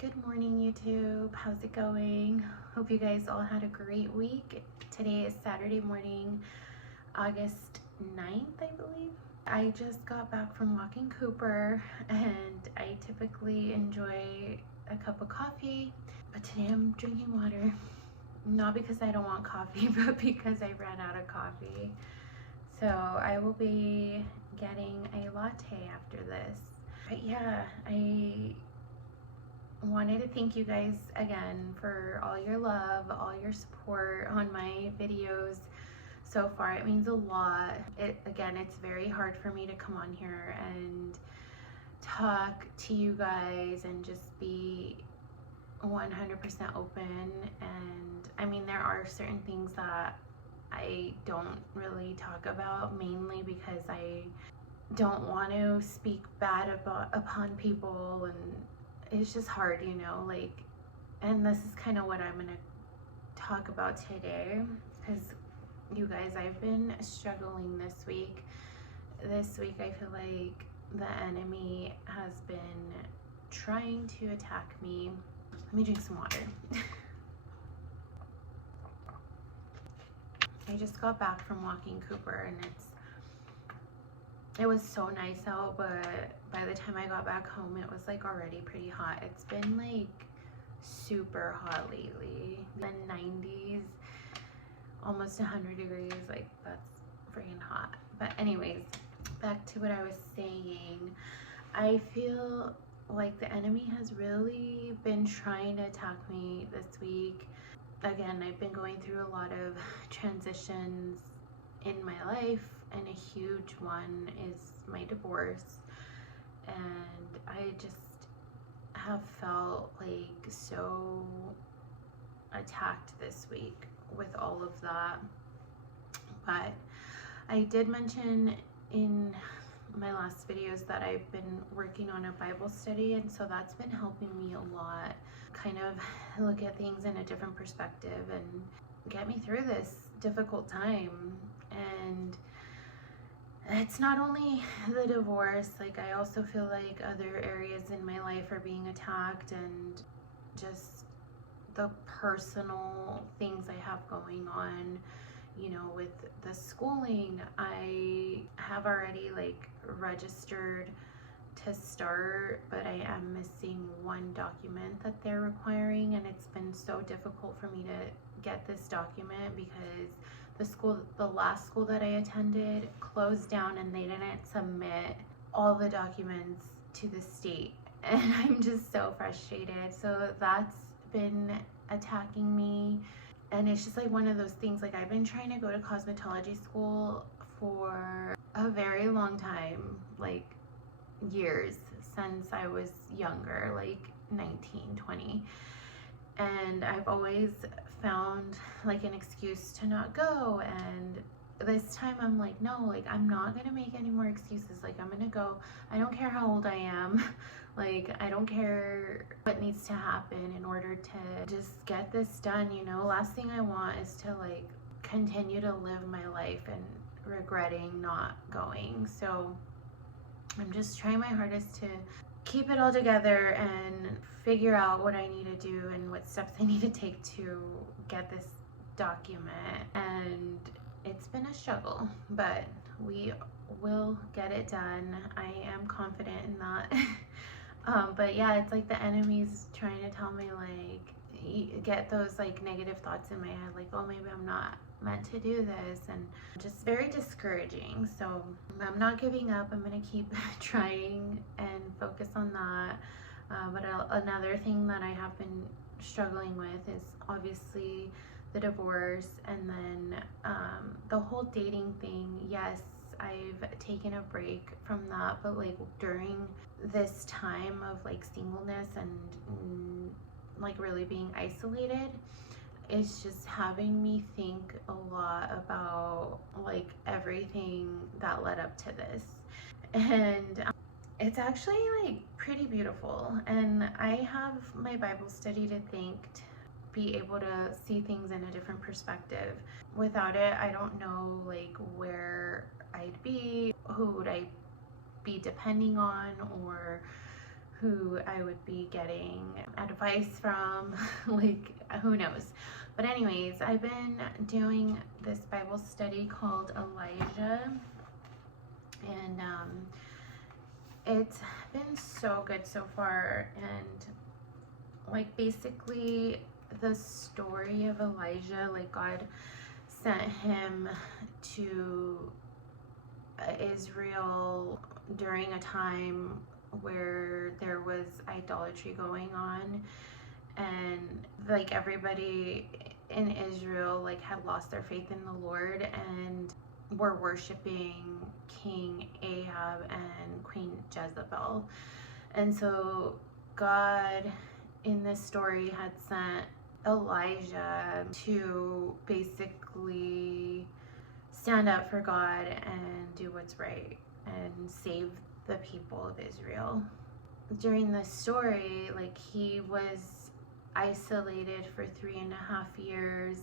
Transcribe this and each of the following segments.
Good morning, YouTube. How's it going? Hope you guys all had a great week. Today is Saturday morning, August 9th, I believe. I just got back from walking Cooper, and I typically enjoy a cup of coffee, but today I'm drinking water. Not because I don't want coffee, but because I ran out of coffee. So I will be getting a latte after this. But yeah, I wanted to thank you guys again for all your love, all your support on my videos so far. It means a lot. It's very hard for me to come on here and talk to you guys and just be 100% open. And I mean, there are certain things that I don't really talk about, mainly because I don't want to speak bad upon people, and it's just hard, and this is kind of what I'm gonna talk about today, because you guys, I've been struggling this week. I feel like the enemy has been trying to attack me. Let me drink some water. I just got back from walking Cooper, and it was so nice out, but by the time I got back home, it was like already pretty hot. It's been like super hot lately. The 90s, almost 100 degrees, like that's freaking hot. But anyways, back to what I was saying. I feel like the enemy has really been trying to attack me this week. Again, I've been going through a lot of transitions in my life, and a huge one is my divorce, and I just have felt like so attacked this week with all of that. But I did mention in my last videos that I've been working on a Bible study, and so that's been helping me a lot, kind of look at things in a different perspective and get me through this difficult time. And it's not only the divorce, like I also feel like other areas in my life are being attacked, and just the personal things I have going on, with the schooling. I have already registered to start, but I am missing one document that they're requiring, and it's been so difficult for me to get this document because the last school that I attended closed down, and they didn't submit all the documents to the state, and I'm just so frustrated. So that's been attacking me, and it's just like one of those things. Like, I've been trying to go to cosmetology school for a very long time, like years, since I was younger, like 19, 20. And I've always found like an excuse to not go, and this time I'm like, no, like I'm not gonna make any more excuses. Like, I'm gonna go. I don't care how old I am. Like, I don't care what needs to happen in order to just get this done. Last thing I want is to like continue to live my life and regretting not going. So I'm just trying my hardest to keep it all together and figure out what I need to do and what steps I need to take to get this document. And it's been a struggle, but we will get it done. I am confident in that. But yeah, it's like the enemy's trying to tell me, like, get those like negative thoughts in my head, like, oh, maybe I'm not meant to do this, and just very discouraging. So I'm not giving up. I'm gonna keep trying and focus on that. But another thing that I have been struggling with is obviously the divorce, and then the whole dating thing. Yes, I've taken a break from that, but like during this time of like singleness and like really being isolated, it's just having me think a lot about like everything that led up to this. And it's actually like pretty beautiful, and I have my Bible study to thank to be able to see things in a different perspective. Without it, I don't know like where I'd be, who would I be depending on, or who I would be getting advice from. Like, who knows. But anyways, I've been doing this Bible study called Elijah, and it's been so good so far. And like, basically the story of Elijah, like God sent him to Israel during a time where there was idolatry going on, and like everybody in Israel like had lost their faith in the Lord and were worshiping King Ahab and Queen Jezebel. And so God in this story had sent Elijah to basically stand up for God and do what's right and save the people of Israel. During this story, like, he was isolated for 3.5 years,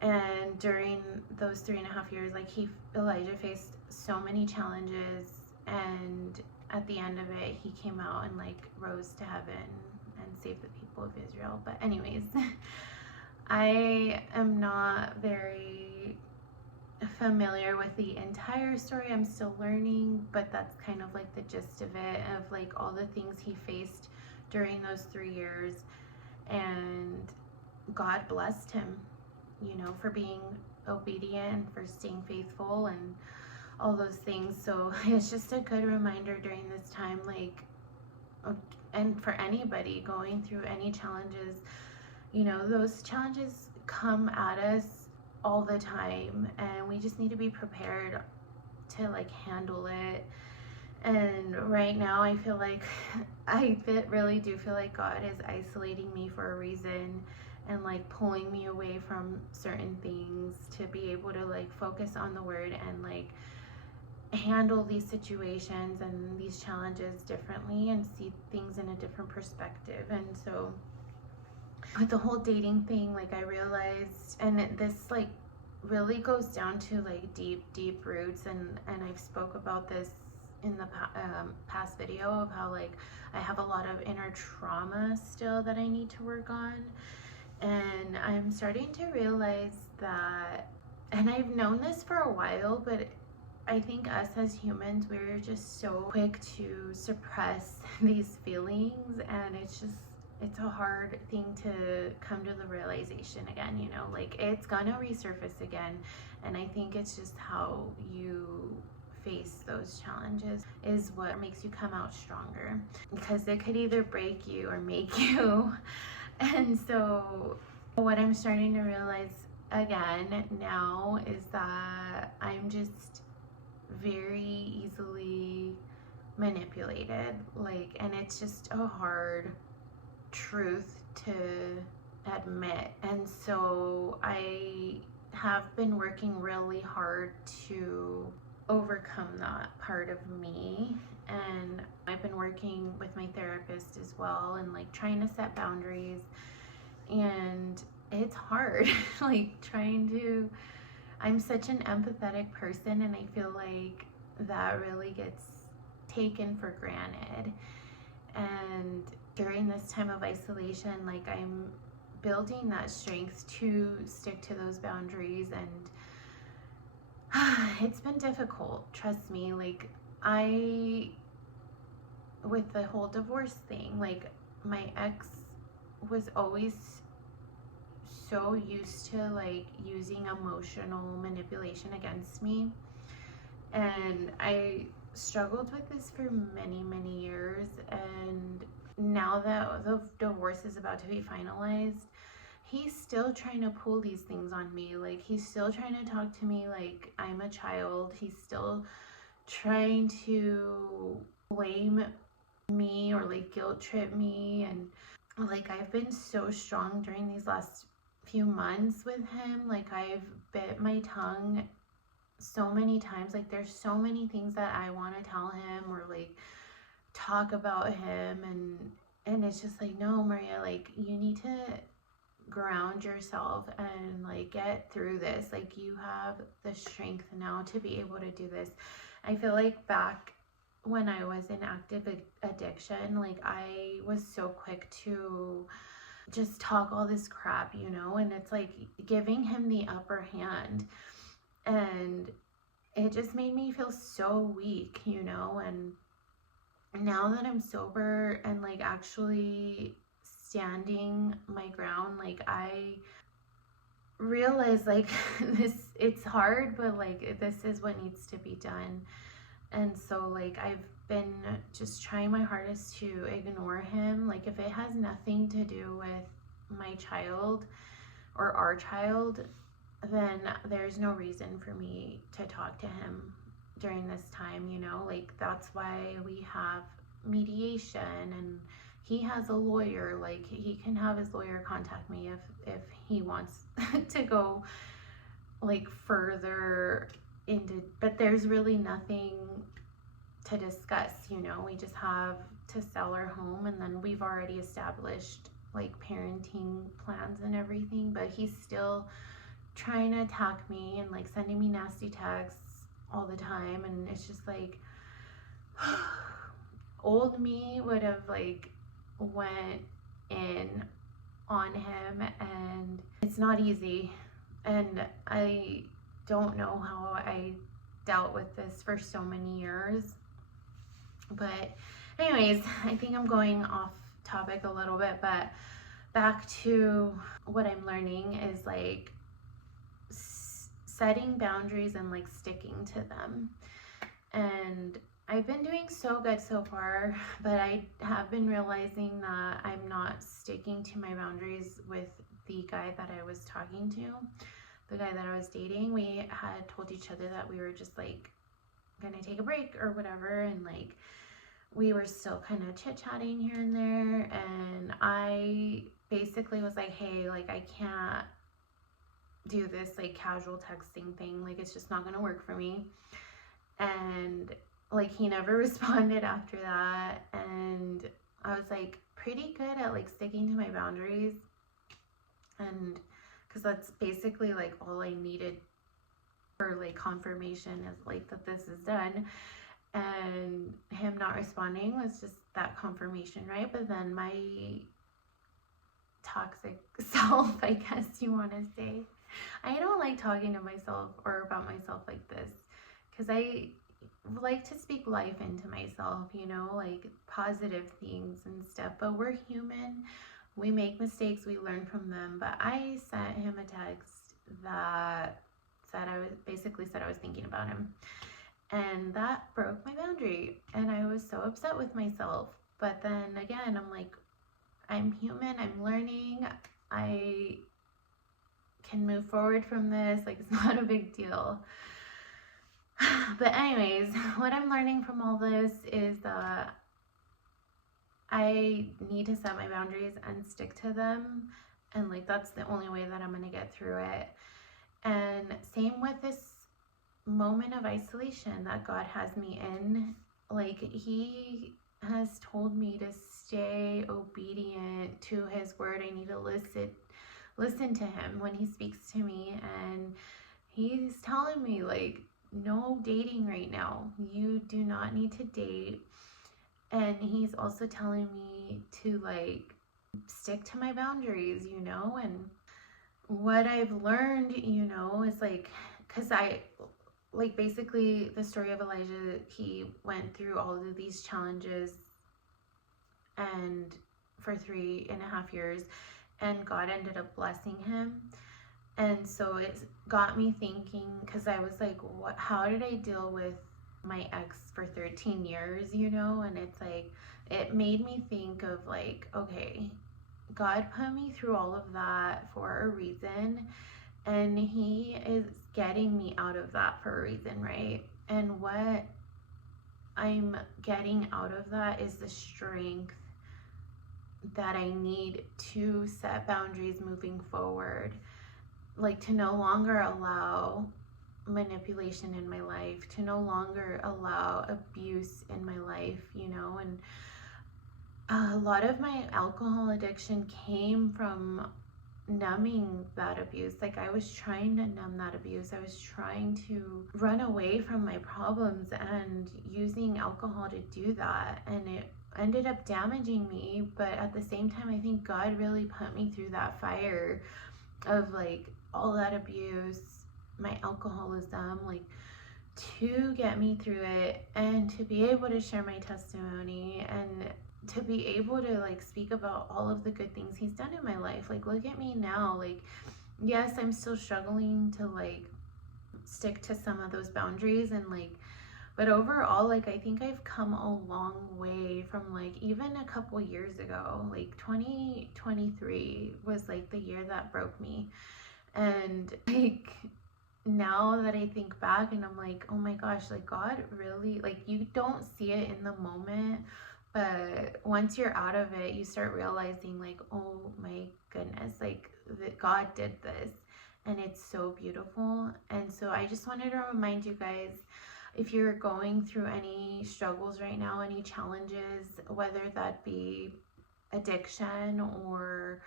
and during those 3.5 years, like, Elijah faced so many challenges, and at the end of it, he came out and like rose to heaven and saved the people of Israel. But anyways, I am not very familiar with the entire story. I'm still learning, but that's kind of like the gist of it, of like all the things he faced during those 3 years. And God blessed him, you know, for being obedient and for staying faithful and all those things. So it's just a good reminder during this time, like, and for anybody going through any challenges, you know, those challenges come at us all the time, and we just need to be prepared to like handle it. And right now I feel like really do feel like God is isolating me for a reason and like pulling me away from certain things to be able to like focus on the word and like handle these situations and these challenges differently and see things in a different perspective. And so with the whole dating thing, like, I realized, and this like really goes down to like deep roots, and I've spoke about this in the past video of how like I have a lot of inner trauma still that I need to work on. And I'm starting to realize that, and I've known this for a while, but I think us as humans, we're just so quick to suppress these feelings, and it's a hard thing to come to the realization again, you know, like it's gonna resurface again. And I think it's just how you face those challenges is what makes you come out stronger, because it could either break you or make you. And so what I'm starting to realize again now is that I'm just very easily manipulated, like, and it's just a hard truth to admit. And so I have been working really hard to overcome that part of me, and I've been working with my therapist as well and like trying to set boundaries, and it's hard. Like, I'm such an empathetic person, and I feel like that really gets taken for granted. And during this time of isolation, like, I'm building that strength to stick to those boundaries, and it's been difficult, trust me. Like, with the whole divorce thing, like, my ex was always so used to like using emotional manipulation against me, and I struggled with this for many years. And now that the divorce is about to be finalized, he's still trying to pull these things on me. Like, he's still trying to talk to me like I'm a child. He's still trying to blame me or like guilt trip me. And like, I've been so strong during these last few months with him. Like, I've bit my tongue so many times. Like, there's so many things that I want to tell him or like talk about him, and it's just like, no, Maria, like, you need to ground yourself and like get through this. Like, you have the strength now to be able to do this. I feel like back when I was in active addiction, like I was so quick to just talk all this crap, you know, and it's like giving him the upper hand. And it just made me feel so weak, you know. And now that I'm sober and like actually standing my ground, like I realize like this, it's hard, but like this is what needs to be done. And so like I've been just trying my hardest to ignore him. Like if it has nothing to do with my child or our child, then there's no reason for me to talk to him during this time, you know. Like that's why we have mediation, and he has a lawyer. Like he can have his lawyer contact me if he wants to go like further into, but there's really nothing to discuss, you know. We just have to sell our home, and then we've already established like parenting plans and everything, but he's still trying to attack me and like sending me nasty texts all the time. And it's just like old me would have like went in on him, and it's not easy. And I don't know how I dealt with this for so many years. But anyways, I think I'm going off topic a little bit, but back to what I'm learning is like setting boundaries and like sticking to them. And I've been doing so good so far, but I have been realizing that I'm not sticking to my boundaries with the guy that I was talking to, the guy that I was dating. We had told each other that we were just like gonna take a break or whatever, and like we were still kind of chit-chatting here and there. And I basically was like, hey, like I can't do this like casual texting thing, like it's just not gonna work for me. And like he never responded after that, and I was like pretty good at like sticking to my boundaries, and because that's basically like all I needed for like confirmation is like that this is done. And him not responding was just that confirmation, right? But then my toxic self, I guess you want to say, I don't like talking to myself or about myself like this, because I like to speak life into myself, you know, like positive things and stuff. But we're human, we make mistakes, we learn from them. But I sent him a text that said I was thinking about him, and that broke my boundary, and I was so upset with myself. But then again, I'm like, I'm human, I'm learning, I can move forward from this, like it's not a big deal. But anyways, what I'm learning from all this is that I need to set my boundaries and stick to them, and like that's the only way that I'm gonna get through it. And same with this moment of isolation that God has me in. Like he has told me to stay obedient to his word. I need to listen to him when he speaks to me, and he's telling me like, no dating right now, you do not need to date. And he's also telling me to like stick to my boundaries, you know. And what I've learned, you know, is like, because I like basically the story of Elijah, he went through all of these challenges and for 3.5 years, and God ended up blessing him. And so it got me thinking, because I was like, what, how did I deal with my ex for 13 years, you know? And it's like, it made me think of like, okay, God put me through all of that for a reason, and he is getting me out of that for a reason, right? And what I'm getting out of that is the strength that I need to set boundaries moving forward, like to no longer allow manipulation in my life, to no longer allow abuse in my life, you know. And a lot of my alcohol addiction came from numbing that abuse. Like, I was trying to numb that abuse. I was trying to run away from my problems and using alcohol to do that, and it ended up damaging me. But at the same time, I think God really put me through that fire of like all that abuse, my alcoholism, like, to get me through it and to be able to share my testimony and to be able to like speak about all of the good things he's done in my life. Like, look at me now. Like, yes, I'm still struggling to like stick to some of those boundaries, and like, but overall, like, I think I've come a long way from like even a couple years ago. Like 2023 was like the year that broke me, and like now that I think back and I'm like, oh my gosh, like, God really, like, you don't see it in the moment, but once you're out of it, you start realizing like, oh my goodness, like, that God did this, and it's so beautiful. And so I just wanted to remind you guys, if you're going through any struggles right now, any challenges, whether that be addiction or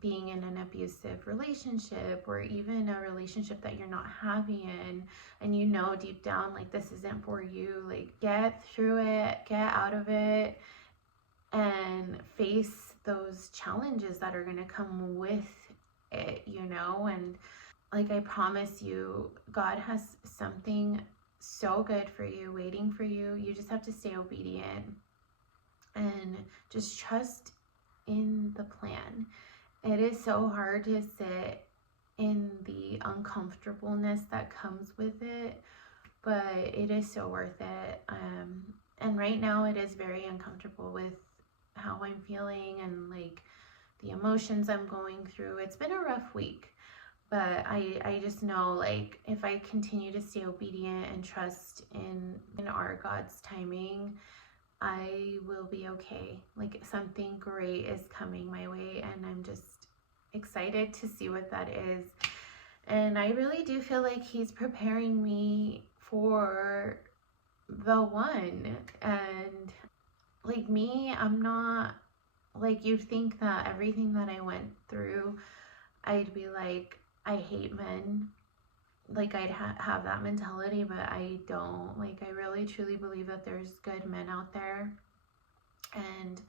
being in an abusive relationship, or even a relationship that you're not happy in, and you know deep down like this isn't for you, like, get through it, get out of it, and face those challenges that are going to come with it, you know. And like, I promise you, God has something so good for you, waiting for you. You just have to stay obedient and just trust in the plan. It is so hard to sit in the uncomfortableness that comes with it, but it is so worth it. And right now it is very uncomfortable with how I'm feeling and like the emotions I'm going through. It's been a rough week, but I just know, like, if I continue to stay obedient and trust in our God's timing, I will be okay. Like, something great is coming my way, and I'm just excited to see what that is. And I really do feel like he's preparing me for the one. And like me, I'm not like, you think that everything that I went through, I'd be like, I hate men. Like, I'd have that mentality, but I don't. Like, I really truly believe that there's good men out there, and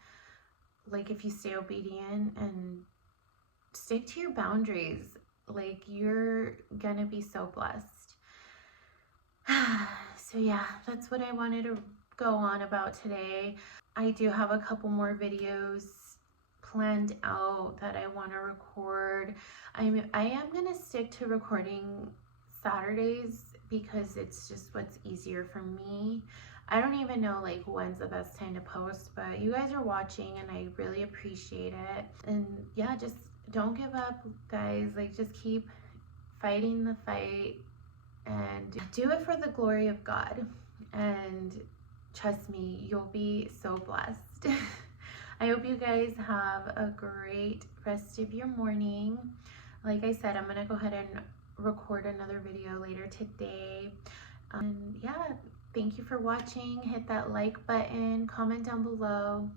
like, if you stay obedient and stick to your boundaries, like, you're gonna be so blessed. So yeah, that's what I wanted to go on about today. I do have a couple more videos planned out that I want to record. I am gonna stick to recording Saturdays because it's just what's easier for me. I don't even know like when's the best time to post, but you guys are watching and I really appreciate it. And yeah, just don't give up, guys. Like, just keep fighting the fight and do it for the glory of God. And trust me, you'll be so blessed. I hope you guys have a great rest of your morning. Like I said, I'm gonna go ahead and record another video later today. And yeah, thank you for watching. Hit that like button, comment down below,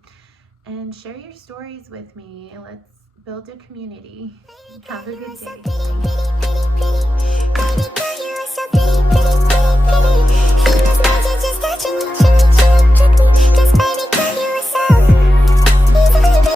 and share your stories with me. Let's build a community. Have a good day.